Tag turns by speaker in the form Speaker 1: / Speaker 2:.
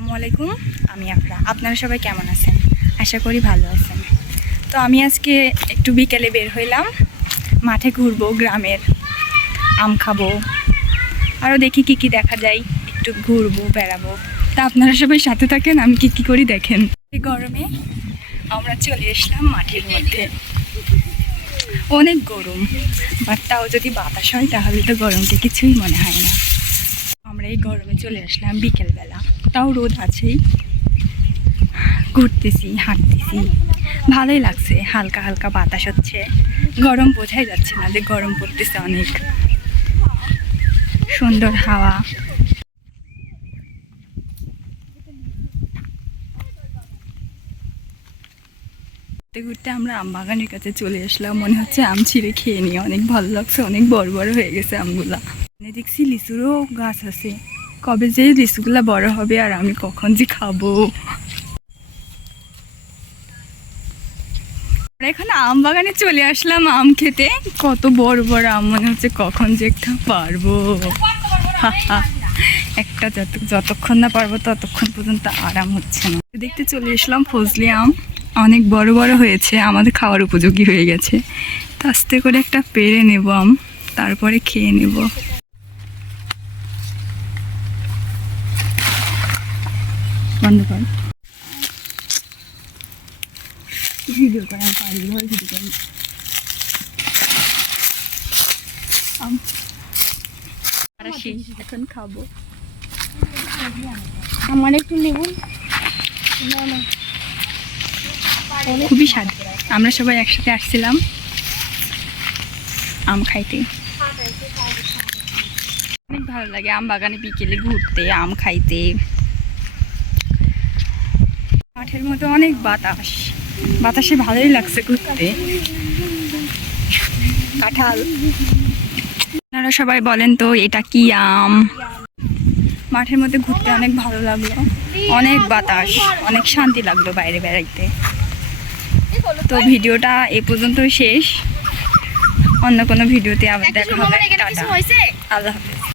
Speaker 1: আসসালামু আলাইকুম। আমি আফরা আপনারা সবাই কেমন আছেন? আশা করি ভালো আছেন। তো আমি আজকে একটু বিকেলে বের হইলাম। মাঠে ঘুরবো, গ্রামের আম খাব। আরও দেখি কি কি দেখা যায়। একটু ঘুরবো, বেড়াবো। তা আপনারা সবাই সাথে থাকেন, আমি কি কি করি দেখেন। গরমে আমরা চলে এসলাম মাঠের মধ্যে। অনেক গরম বাট তাও যদি বাতাস হয়, তাহলে তো গরমকে কিছুই মনে হয় না। আমরা এই গরমে চলে আসলাম বিকেলবেলা। তাও রোদ আছেই। ঘুরতেছি, হাঁটতেছি। ভালোই লাগছে, হালকা হালকা বাতাস হচ্ছে। গরম বোঝাই যাচ্ছে না যে গরম পড়তেছে অনেক। সুন্দর হাওয়া। ঘুরতে ঘুরতে আমরা আম বাগানের কাছে চলে আসলাম। মনে হচ্ছে আম ছিঁড়ে খেয়ে নিয়ে অনেক ভালো লাগছে, অনেক বড় বড় হয়ে গেছে আমগুলা। দেখছি লিচুরও গাছ আছে। কবে যে লিচুগুলা বড় হবে আর আমি কখন যে খাব। এখানে আম বাগানে চলে আসলাম আম খেতে। কত বড় বড় আম, মনে হচ্ছে কখন যে একটা পারব। একটা যত যতক্ষণ না পারব ততক্ষণ পর্যন্ত আরাম হচ্ছে না। দেখতে চলে আসলাম ফজলি আম। অনেক বড় বড় হয়েছে, আমাদের খাওয়ার উপযোগী হয়ে গেছে। তো আস্তে করে একটা পেরে নেব আম, তারপরে খেয়ে নেব। ভিডিও করে আমি পারি ঘর ভিডিও করি এখন খাব।
Speaker 2: আমার একটু
Speaker 1: খুবই স্বাদ। আমরা সবাই একসাথে আসছিলাম আম খাইতে। অনেক ভালো লাগে আম বাগানে বিকেলে ঘুরতে আম খাইতে। মাঠের মধ্যে অনেক বাতাস। বাতাসে ভালোই লাগছে ঘুরতে। কাঁঠাল। আপনারা সবাই বলেন তো, এটা কি আম? মাঠের মধ্যে ঘুরতে অনেক ভালো লাগল। অনেক বাতাস, অনেক শান্তি লাগল বাইরে বেড়াইতে। তো ভিডিওটা এ পর্যন্তই শেষ। অন্য কোনো ভিডিওতে আবার দেখা হবে। আল্লাহ হাফেজ।